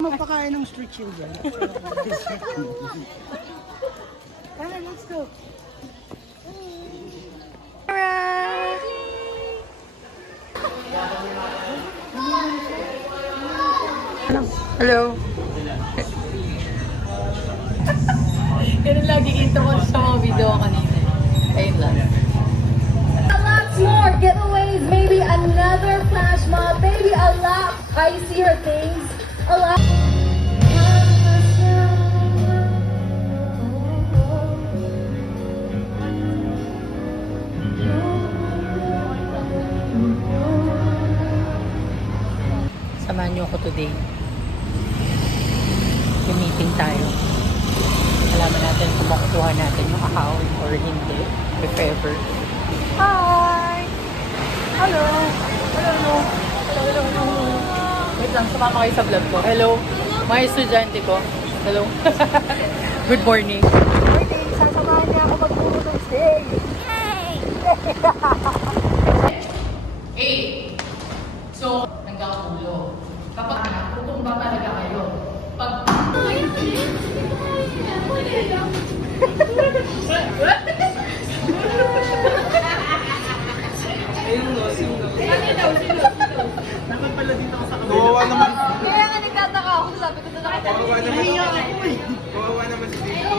Magpakain ng street children. Tara, let's go. Hello. Ganun lagi ito ko sa mga video kanina. Ayun lang. Lots more giveaways, maybe another flash mob, maybe a lot. I see her things. A lot. Samahan niyo ako today. May meeting tayo. Alaman natin kung makukuha natin yung account or hindi. If ever. Hi! Hello! Hello! Hello! Hello! Hello! Wait lang, sumama kayo sa vlog ko. Hello! Mga estudyante ko. Hello! Good morning! Good morning! Sasamahan niya ako magturo ng stage! Yay! Hey! So, hanggang ulo. Kapag tutumba talaga kayo. Pag... Dapat pala dito ka sa kabila. Kawawa naman. Kaya nga nagtataka ako, sabi ko na Kawawa naman. Nahiya ako eh. Kawawa naman si Dito.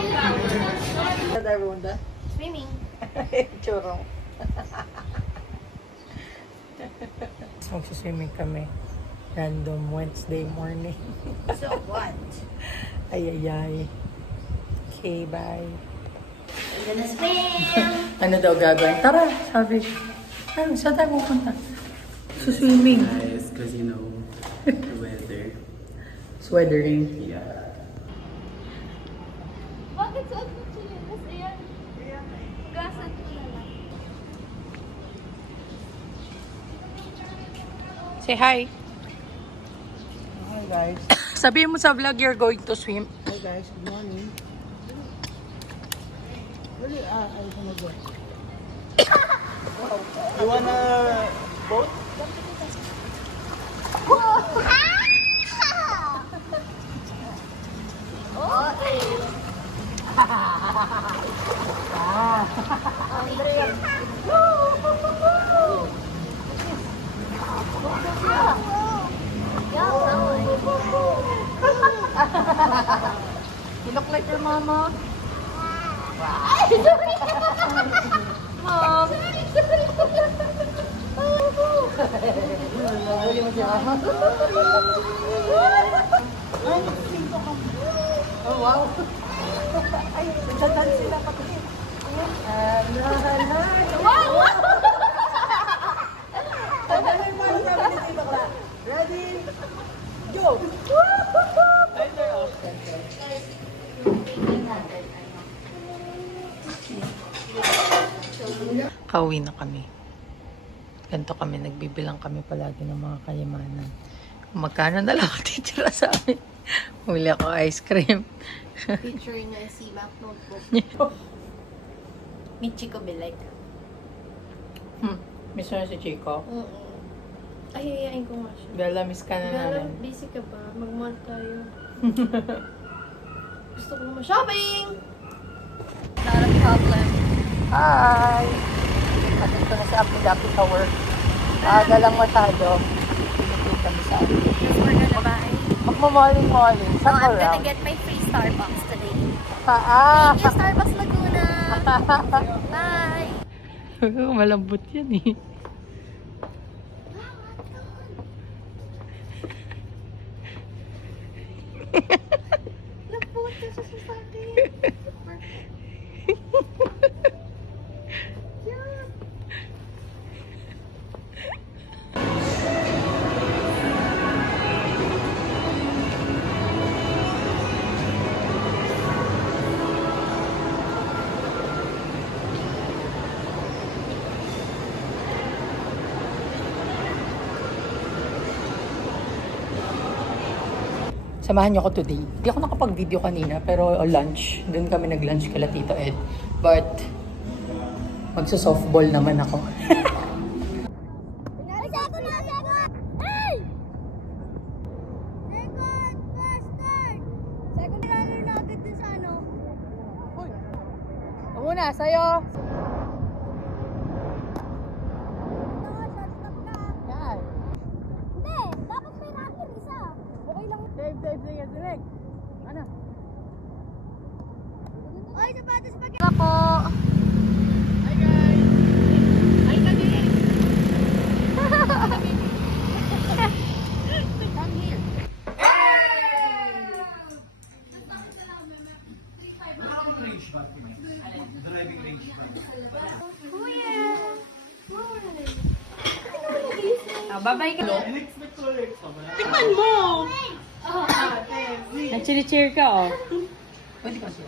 Swimming. Churong. Magsiswimming kami. Random Wednesday morning. So what? Ay, ay, ay. Okay, bye. I'm gonna swim. Ano daw gagawin? Tara, sabi. Ano, saan tayo pupunta? Sa swimming. Nice, because you know the weather. Sweatering. Yeah. Bakit suot mo chinelas? Ayan. Gasan ko na lang. Say hi. Hi guys. Sabihin mo sa vlog you're going to swim. Hi guys, good morning. Really, I wanna go. You wanna boat? You look like your mama. Mom. Oh, wow. Ay, nagdadal sila pati. Wow! Ready? Go! Kauwi na kami. Ganito kami, nagbibilang kami palagi ng mga kayamanan. Kung magkano na lang titira sa amin. Huli ako ice cream. Picture niya si Mac notebook. Michi ko bilag. Miss mo na si Chico? Ay, ayayin ko nga siya. Bella, miss ka na Pero namin. busy ka ba? Mag-mall tayo. Gusto ko ma-shopping! Not a problem. Hi! Nandito na sa Api-Dapi Tower. Aga lang masyado. Pinipin kami sa amin. Because we're gonna buy. Magmamalling-malling. No, Saan I'm around? gonna get my free Starbucks today. Thank Thank you, Starbucks Laguna! Bye! Malambot yan eh. Nagpunta siya sa akin. Samahan niyo ako today. Hindi ako nakapag-video kanina, pero lunch. Doon kami nag-lunch kala Tito Ed. But, magsa-softball naman ako. muna, sa'yo. Yan. Hindi, dapat may natin isa. Okay lang. Sige. Ano? Oy, sapatos pa ako. Hi guys! Hi kami! Come here. Bye-bye ka. Tikman mo! Nag-cheer ka, oh. Pwede ka siya.